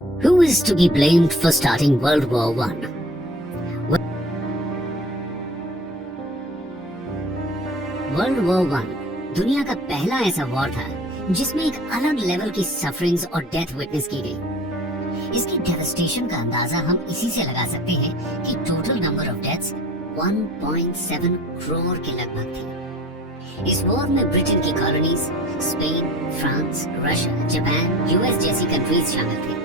Who is to be blamed for starting World War One? World war one दुनिया का पहला ऐसा war था जिसमें एक अलग लेवल की सफरिंग्स और डेथ विटनेस की गई। इसकी डेवस्टेशन का अंदाजा हम इसी से लगा सकते हैं कि total number of deaths 1.7 crore के लगभग थी। इस वॉर में ब्रिटेन की colonies, Spain, France, Russia, Japan, US जैसी कंट्रीज शामिल थे।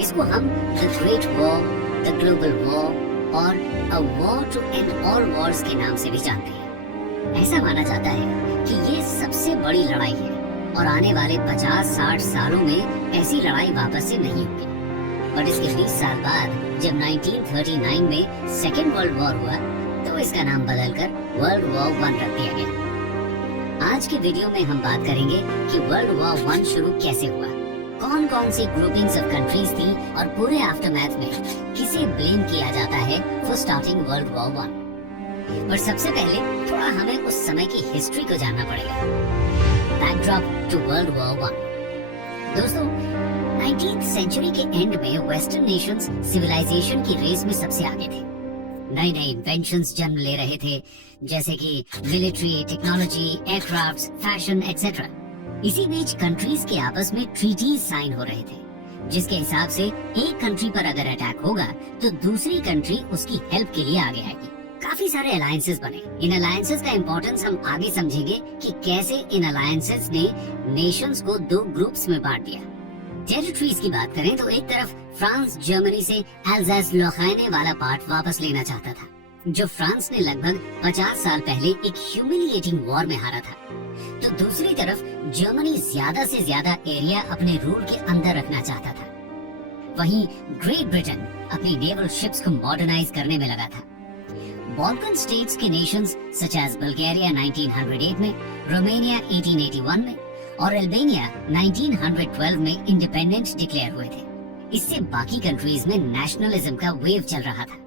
इसको हम the great war, the global war और a war to end all wars के नाम से भी जानते हैं। ऐसा माना जाता है कि ये सबसे बड़ी लड़ाई है और आने वाले 50-60 सालों में ऐसी लड़ाई वापस से नहीं होगी। बट इसके 20 साल बाद जब 1939 में सेकेंड वर्ल्ड वॉर हुआ तो इसका नाम बदलकर वर्ल्ड वॉर वन रख दिया गया। आज के वीडियो में हम बात करेंगे कि वर्ल्ड वॉर वन शुरू कैसे हुआ, कौन कौन सी ग्रुपिंग्स ऑफ कंट्रीज थी और पूरे आफ्टरमैथ में किसे ब्लेम किया जाता है for starting world war one. पर सबसे पहले थोड़ा हमें उस समय की हिस्ट्री को जानना पड़ेगा। Backdrop to world war one. दोस्तों, 19th सेंचुरी के एंड में वेस्टर्न नेशंस सिविलाइजेशन की रेस में सबसे आगे थे। नए नए इन्वेंशंस जन्म ले रहे थे, जैसे कि military, technology, aircrafts, fashion etcetera. इसी बीच कंट्रीज के आपस में ट्रीटीज साइन हो रहे थे, जिसके हिसाब से एक कंट्री पर अगर अटैक होगा तो दूसरी कंट्री उसकी हेल्प के लिए आगे आएगी। काफी सारे अलायंसेस बने। इन अलायंसेस का इंपॉर्टेंस हम आगे समझेंगे कि कैसे इन अलायंसेस ने नेशंस को दो ग्रुप्स में बांट दिया। टेरिटरीज की बात करें तो एक तरफ फ्रांस जर्मनी से एल्जास लॉखाने वाला पार्ट वापस लेना चाहता था, जो फ्रांस ने लगभग 50 साल पहले एक ह्यूमिलिएटिंग वॉर में हारा था। तो दूसरी तरफ जर्मनी ज्यादा से ज्यादा एरिया अपने रूल के अंदर रखना चाहता था। वहीं ग्रेट ब्रिटेन अपनी नेवल शिप्स को मॉडर्नाइज करने में लगा था। बॉल्कन स्टेट्स के नेशंस सच एज बल्गेरिया 1908 में, रोमानिया 1881 में और अल्बानिया 1912 में इंडिपेंडेंट डिक्लेयर हुए थे। इससे बाकी कंट्रीज में नेशनलिज्म का वेव चल रहा था।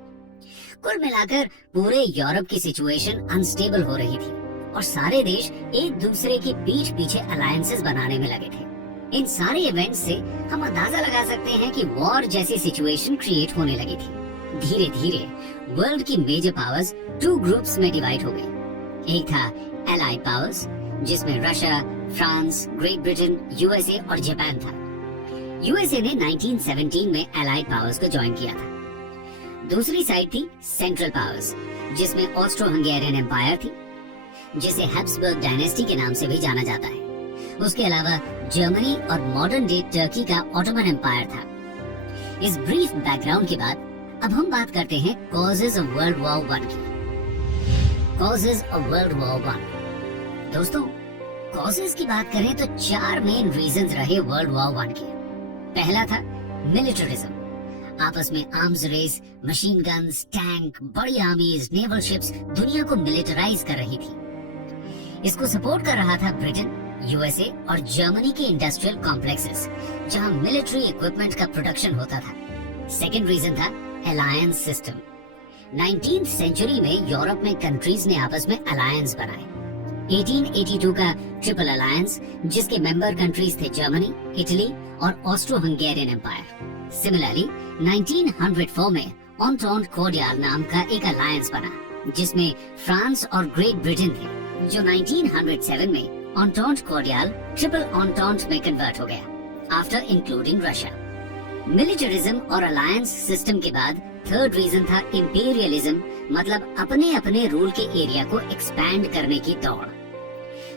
कुल मिलाकर पूरे यूरोप की सिचुएशन अनस्टेबल हो रही थी और सारे देश एक दूसरे की पीठ पीछे अलायंसेस बनाने में लगे थे। इन सारे इवेंट्स से हम अंदाजा लगा सकते हैं कि वॉर जैसी सिचुएशन क्रिएट होने लगी थी। धीरे धीरे वर्ल्ड की मेजर पावर्स टू ग्रुप्स में डिवाइड हो गई। एक था एलाइड पावर्स, जिसमें Russia, France, great Britain, USA और जापान था। यूएसए ने 1917 में एलाइड पावर्स को ज्वाइन किया था। दूसरी साइड थी सेंट्रल पावर्स, जिसमें ऑस्ट्रो हंगेरियन एम्पायर थी, जिसे हैब्सबर्ग डायनेस्टी के नाम से भी जाना जाता है। उसके अलावा जर्मनी और मॉडर्न डे टर्की का ऑटोमन एम्पायर था। इस ब्रीफ बैकग्राउंड के बाद अब हम बात करते हैं causes of world war one की। Causes of world war one. दोस्तों, कॉजेज की बात करें तो 4 मेन रीजंस रहे वर्ल्ड वॉर वन के। पहला था मिलिटरिज्म। आपस में arms race, machine guns, tank, बड़ी आर्मीज, नेवल शिप्स दुनिया को मिलिटराइज कर रही थी। इसको सपोर्ट कर रहा था ब्रिटेन, यूएसए और जर्मनी के इंडस्ट्रियल कॉम्प्लेक्सेस, जहां मिलिट्री इक्विपमेंट का प्रोडक्शन होता था। सेकेंड रीजन था अलायंस सिस्टम। 19th सेंचुरी में यूरोप में कंट्रीज ने आपस में अलायंस बनाए। 1882 का ट्रिपल अलायंस, जिसके मेंबर कंट्रीज थे जर्मनी, इटली और ऑस्ट्रो हंगेरियन एम्पायर। सिमिलरली 1904 में ऑन्टॉन्ट कोर्डियल नाम का एक अलायंस बना, जिसमें फ्रांस और ग्रेट ब्रिटेन थे, जो 1907 में ऑन्टॉन्ट कोर्डियल ट्रिपल ऑन्टॉन्ट में कन्वर्ट हो गया, आफ्टर इंक्लूडिंग रशिया। मिलिटरिज्म और अलायंस सिस्टम के बाद थर्ड रीजन था इंपीरियलिज्म, मतलब अपने अपने रूल के एरिया को एक्सपैंड करने की दौड़।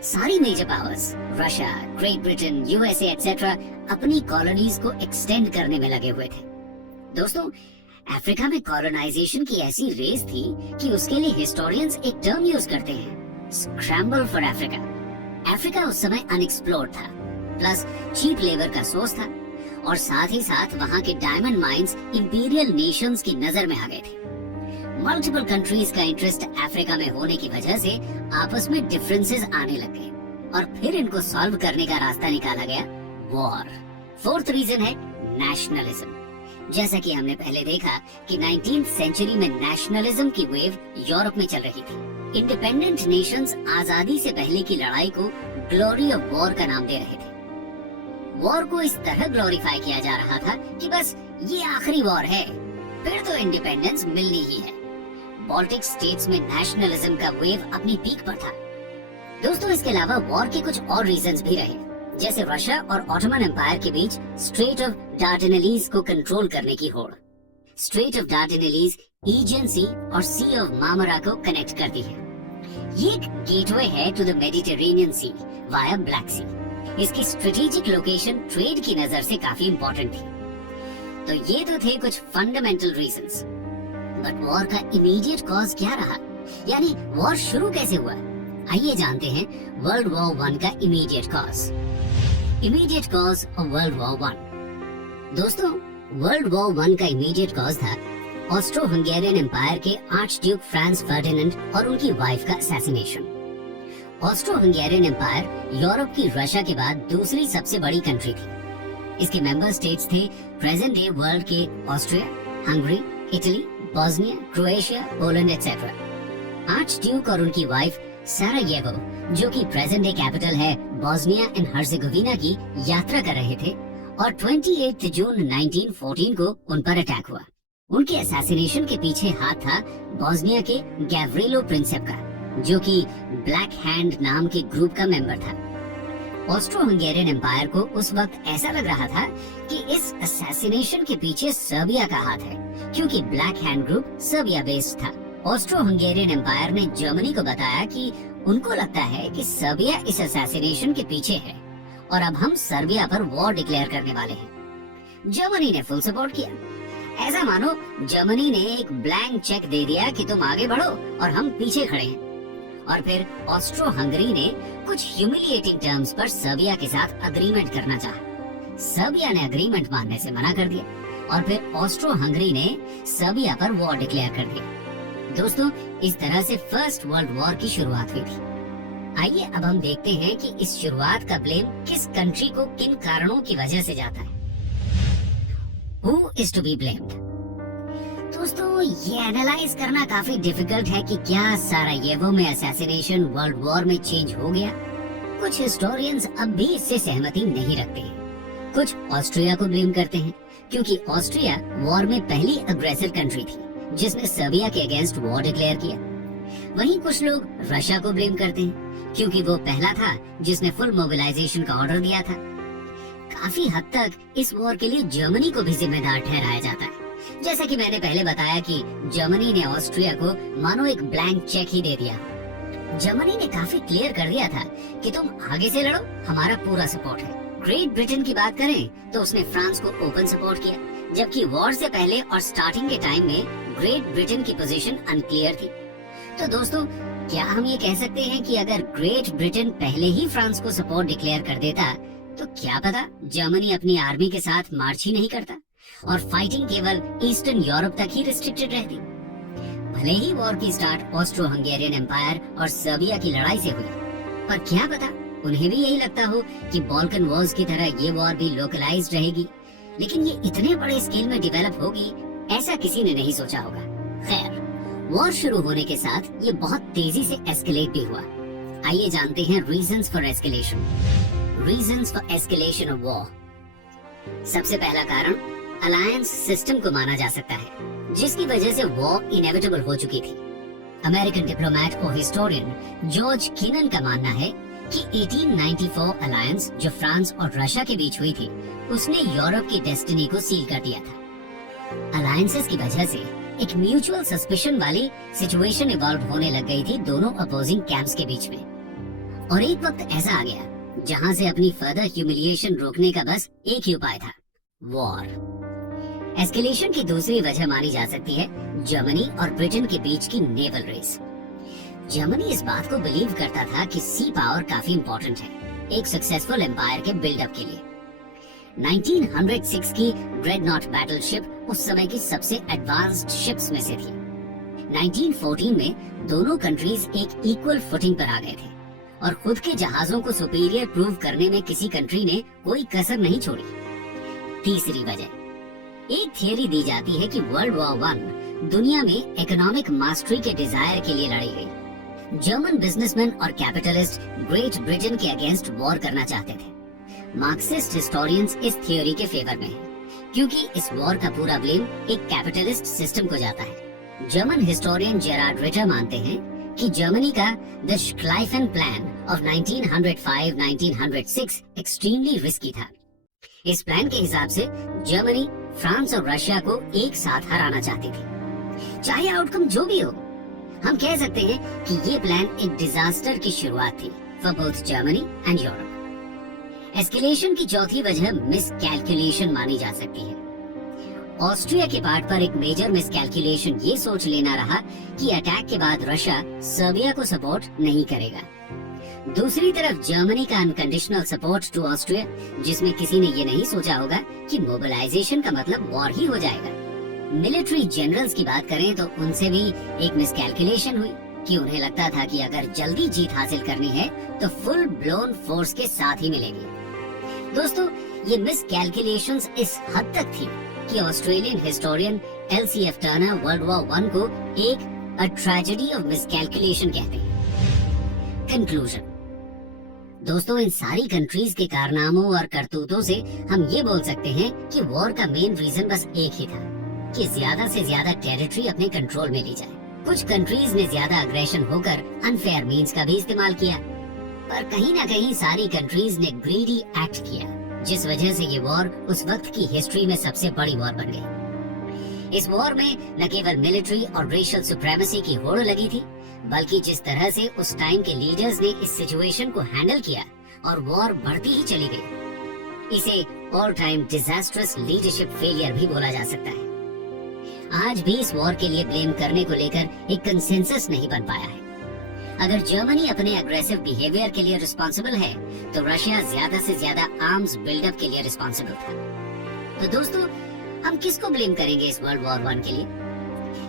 सारी major powers, Russia, Great Britain, USA etcetera, अपनी कॉलोनीज को एक्सटेंड करने में लगे हुए थे। दोस्तों, अफ्रीका में कॉलोनाइजेशन की ऐसी रेस थी कि उसके लिए हिस्टोरियंस एक टर्म यूज करते हैं, स्क्रैम्बल फॉर अफ्रीका। अफ्रीका उस समय अनएक्सप्लोर्ड था, प्लस चीप लेबर का सोर्स था और साथ ही साथ वहां के डायमंड माइंस इंपीरियल नेशंस की नजर में आ गए थे। मल्टीपल कंट्रीज का इंटरेस्ट अफ्रीका में होने की वजह से आपस में डिफरेंसेस आने लग गए और फिर इनको सॉल्व करने का रास्ता निकाला गया, वॉर। फोर्थ रीजन है नेशनलिज्म। जैसा कि हमने पहले देखा कि 19th सेंचुरी में नेशनलिज्म की वेव यूरोप में चल रही थी। इंडिपेंडेंट नेशंस आजादी से पहले की लड़ाई को ग्लोरी ऑफ वॉर का नाम दे रहे थे। वॉर को इस तरह ग्लोरीफाई किया जा रहा था कि बस ये आखिरी वॉर है, फिर तो इंडिपेंडेंस मिलनी ही है। बाल्टिक स्टेट्स में नेशनलिज्म का वेव अपनी पीक पर था। दोस्तों, इसके अलावा वॉर के कुछ और रीजंस भी रहे, जैसे रशिया और ऑटोमन एम्पायर के बीच स्ट्रेट ऑफ डार्डेनेलीज को कंट्रोल करने की होड़। स्ट्रेट ऑफ डार्डेनेलीज ईजियन सी और सी ऑफ मार्मरा को कनेक्ट करती है। ये एक गेटवे है to the Mediterranean sea via black sea. इसकी स्ट्रेटेजिक लोकेशन ट्रेड की नजर से काफी इंपॉर्टेंट थी। तो ये तो थे कुछ फंडामेंटल रीजंस, बट वॉर का इमीडिएट कॉज क्या रहा, यानी वॉर शुरू कैसे हुआ? आइए जानते हैं वर्ल्ड वॉर 1 का immediate cause. Immediate cause of world war 1। दोस्तों, वर्ल्ड वॉर 1 का इमीडिएट कॉज था ऑस्ट्रो हंगेरियन एम्पायर के आर्च ड्यूक फ्रांस फर्डिनेंड और उनकी वाइफ का assassination. Austro Hungarian Empire Europe की रशिया के बाद दूसरी सबसे बड़ी कंट्री थी। इसके मेंबर स्टेट्स थे प्रेजेंट डे वर्ल्ड के Austria, Hungary, Italy, Bosnia, Croatia, Poland etcetera. Archduke और उनकी वाइफ सारायेवो, जो कि प्रेजेंट डे कैपिटल है बॉस्निया एंड हर्जेगोविना की, यात्रा कर रहे थे और 28 जून 1914 को उन पर अटैक हुआ। उनके असैसिनेशन के पीछे हाथ था बॉस्निया के गैव्रिलो प्रिंसेप का, जो कि ब्लैक हैंड नाम के ग्रुप का मेंबर था। ऑस्ट्रो हंगेरियन एम्पायर को उस वक्त ऐसा लग रहा था कि इस असैसिनेशन के पीछे सर्बिया का हाथ है, क्योंकि black hand group Serbia based था। ऑस्ट्रो हंगेरियन एम्पायर ने जर्मनी को बताया कि उनको लगता है कि सर्बिया इस असैसिनेशन के पीछे है और अब हम सर्बिया पर वॉर डिक्लेयर करने वाले हैं। जर्मनी ने फुल सपोर्ट किया। ऐसा मानो जर्मनी ने एक ब्लैंक चेक दे दिया कि तुम आगे बढ़ो और हम पीछे खड़े हैं। और फिर ऑस्ट्रो हंगरी ने कुछ ह्यूमिलिएटिंग टर्म्स पर सर्बिया के साथ अग्रीमेंट करना चाहा। सर्बिया ने अग्रीमेंट मानने से मना कर दिया और फिर ऑस्ट्रो हंगरी ने सर्बिया पर वॉर डिक्लेयर कर दिया। दोस्तों, इस तरह से फर्स्ट वर्ल्ड वॉर की शुरुआत हुई थी। आइए अब हम देखते हैं कि इस शुरुआत का ब्लेम किस कंट्री को किन कारणों की वजह से जाता है। Who is to be blamed? दोस्तों, ये एनालाइज करना काफी डिफिकल्ट है कि क्या सारायेवो में असैसिनेशन वर्ल्ड वॉर में चेंज हो गया। कुछ हिस्टोरियंस अब भी इससे सहमति नहीं रखते हैं। कुछ ऑस्ट्रिया को ब्लेम करते हैं, क्योंकि ऑस्ट्रिया वॉर में पहली अग्रेसर कंट्री थी जिसने सर्बिया के अगेंस्ट वॉर डिक्लेयर किया। वहीं कुछ लोग रशिया को ब्लेम करते हैं, क्योंकि वो पहला था जिसने फुल मोबिलाइजेशन का ऑर्डर दिया था। काफी हद तक इस वॉर के लिए जर्मनी को भी जिम्मेदार ठहराया जाता है। जैसा कि मैंने पहले बताया कि जर्मनी ने ऑस्ट्रिया को मानो एक ब्लैंक चेक ही दे दिया। जर्मनी ने काफी क्लियर कर दिया था कि तुम आगे से लड़ो, हमारा पूरा सपोर्ट है। ग्रेट ब्रिटेन की बात करें तो उसने फ्रांस को ओपन सपोर्ट किया, जबकि वॉर से पहले और स्टार्टिंग के टाइम में ग्रेट ब्रिटेन की पोजीशन अनक्लियर थी। तो दोस्तों, क्या हम ये कह सकते हैं कि अगर ग्रेट ब्रिटेन पहले ही फ्रांस को सपोर्ट डिक्लेयर कर देता तो क्या पता जर्मनी अपनी आर्मी के साथ मार्च ही नहीं करता और फाइटिंग केवल ईस्टर्न यूरोप तक ही रिस्ट्रिक्टेड रहती। भले ही वॉर की स्टार्ट ऑस्ट्रो हंगेरियन एम्पायर और सर्बिया की लड़ाई से हुई, पर क्या पता उन्हें भी यही लगता हो कि बाल्कन वॉर्स की तरह ये वॉर भी लोकलाइज्ड रहेगी, लेकिन ये इतने बड़े स्केल में डेवलप होगी ऐसा किसी ने नहीं सोचा होगा। खैर, वॉर शुरू होने के साथ ये बहुत तेजी से एस्केलेट भी हुआ। आइए जानते हैं reasons for escalation. Reasons for escalation of war. सबसे पहला कारण अलायंस सिस्टम को माना जा सकता है, जिसकी वजह से वॉर इनेविटेबल हो चुकी थी। अमेरिकन डिप्लोमेट और हिस्टोरियन जॉर्ज कीनन का मानना है कि 1894 अलायंस जो फ्रांस और रशिया के बीच हुई थी, उसने यूरोप की डेस्टिनी को सील कर दिया था। अलायंसेस की वजह से एक म्यूचुअल सस्पिशन वाली सिचुएशन इवॉल्व होने लग गई थी दोनों अपोजिंग कैंप्स के बीच में। और एक वक्त ऐसा आ गया जहां से अपनी फर्दर ह्यूमिलिएशन रोकने का बस एक ही उपाय था, वॉर। एस्केलेशन की दूसरी वजह मानी जा सकती है जर्मनी और ब्रिटेन के बीच की नेवल रेस। जर्मनी इस बात को बिलीव करता था कि सी पावर काफी इंपॉर्टेंट है एक सक्सेसफुल एम्पायर के बिल्डअप के लिए। 1906 की ड्रेडनॉट बैटलशिप उस समय की सबसे एडवांस्ड शिप्स में से थी। 1914 में दोनों कंट्रीज एक इक्वल फुटिंग पर आ गए थे और खुद के जहाजों को सुपीरियर प्रूव करने में किसी कंट्री ने कोई कसर नहीं छोड़ी। तीसरी वजह, एक थियरी दी जाती है कि वर्ल्ड वॉर 1 दुनिया में इकोनॉमिक मास्टरी के डिजायर के लिए लड़ी गई। जर्मन बिजनेसमैन और कैपिटलिस्ट ग्रेट ब्रिटेन के अगेंस्ट वॉर करना चाहते थे। मार्क्सिस्ट हिस्टोरियंस इस थ्योरी के फेवर में हैं, क्योंकि इस वॉर का पूरा ब्लेम एक कैपिटलिस्ट सिस्टम को जाता है। जर्मन हिस्टोरियन जेरार्ड रिटर मानते हैं कि जर्मनी का the Schlieffen plan of 1905-1906 extremely risky था। इस प्लान के हिसाब से जर्मनी फ्रांस और रशिया को एक साथ हराना चाहती थी। चाहे आउटकम जो भी हो, हम कह सकते हैं कि ये प्लान एक डिजास्टर की शुरुआत थी for both Germany and Europe. Escalation की चौथी वजह मिसकैलकुलेशन मानी जा सकती है। ऑस्ट्रिया के पार्ट पर एक मेजर मिसकैलकुलेशन ये सोच लेना रहा कि अटैक के बाद रशिया सर्बिया को सपोर्ट नहीं करेगा। दूसरी तरफ जर्मनी का अनकंडीशनल सपोर्ट टू ऑस्ट्रिया, जिसमें किसी ने ये नहीं सोचा होगा कि मोबिलाइजेशन का मतलब वॉर ही हो जाएगा। मिलिट्री जनरल्स की बात करें तो उनसे भी एक मिसकैलकुलेशन हुई कि उन्हें लगता था कि अगर जल्दी जीत हासिल करनी है तो फुल ब्लोन फोर्स के साथ ही मिलेगी। दोस्तों, ये मिसकैलकुलेशंस इस हद तक थी कि Australian historian LCF Turner world war 1 को एक अ ट्रेजेडी ऑफ मिसकैलकुलेशन कहते हैं। कंक्लूजन। दोस्तों, इन सारी कंट्रीज के कारनामों और करतूतों से हम ये बोल सकते हैं कि वॉर का मेन रीजन बस एक ही था कि ज्यादा से ज्यादा टेरिटरी अपने कंट्रोल में ली जाए। कुछ कंट्रीज ने ज्यादा अग्रेशन होकर अनफेयर मीन्स का भी इस्तेमाल किया, पर कहीं ना कहीं सारी कंट्रीज ने ग्रीडी एक्ट किया, जिस वजह से ये वॉर उस वक्त की हिस्ट्री में सबसे बड़ी वॉर बन गई। इस वॉर में न केवल मिलिट्री और रेशियल सुप्रीमेसी की होड़ लगी थी, बल्कि जिस तरह से उस टाइम के लीडर्स ने इस सिचुएशन को हैंडल किया और वॉर बढ़ती ही चली गई, इसे all time disastrous leadership failure भी बोला जा सकता है। आज भी इस वॉर के लिए ब्लेम करने को लेकर एक कंसेंसस नहीं बन पाया है। अगर जर्मनी अपने एग्रेसिव बिहेवियर के लिए रिस्पॉन्सिबल है, तो रशिया ज्यादा से ज्यादा आर्म्स बिल्डअप के लिए रिस्पॉन्सिबल था। तो दोस्तों, हम किसको ब्लेम करेंगे इस वर्ल्ड वॉर 1 के लिए?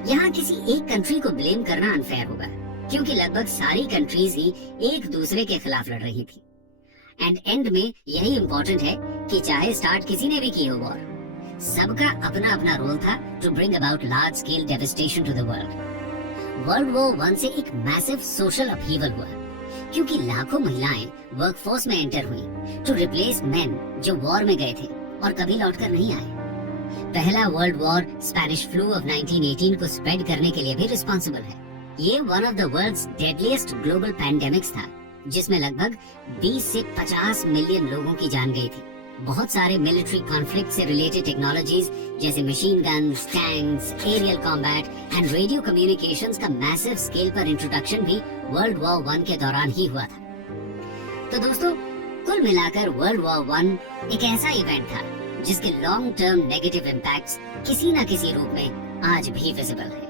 यहाँ किसी एक कंट्री को ब्लेम करना अनफेयर होगा, क्योंकि लगभग सारी कंट्रीज ही एक दूसरे के खिलाफ लड़ रही थी। एंड में यही इम्पोर्टेंट है कि चाहे स्टार्ट किसी ने भी की हो वॉर, सबका अपना अपना रोल था to bring about large scale devastation to the world. World war 1 से एक मैसिव सोशल अपहीवल हुआ, क्योंकि लाखों महिलाएं वर्कफोर्स में एंटर हुई टू रिप्लेस मेन जो वॉर में गए थे और कभी लौटकर नहीं आए। पहला world war Spanish flew off 1918 को स्प्रेड करने के लिए भी रिस्पॉन्सिबल है। ये one of the world's deadliest global pandemics था, जिसमें लगभग 20 से 50 मिलियन लोगों की जान गई थी। बहुत सारे मिलिट्री कॉन्फ्लिक्ट से रिलेटेड टेक्नोलॉजीज जैसे machine guns, tanks, aerial combat and radio communications का मैसिव स्केल पर इंट्रोडक्शन भी वर्ल्ड वॉर 1 के दौरान ही हुआ था। तो दोस्तों, कुल मिलाकर वर्ल्ड वॉर 1 एक ऐसा इवेंट था जिसके लॉन्ग टर्म नेगेटिव इम्पैक्ट्स किसी न किसी रूप में आज भी विजिबल है।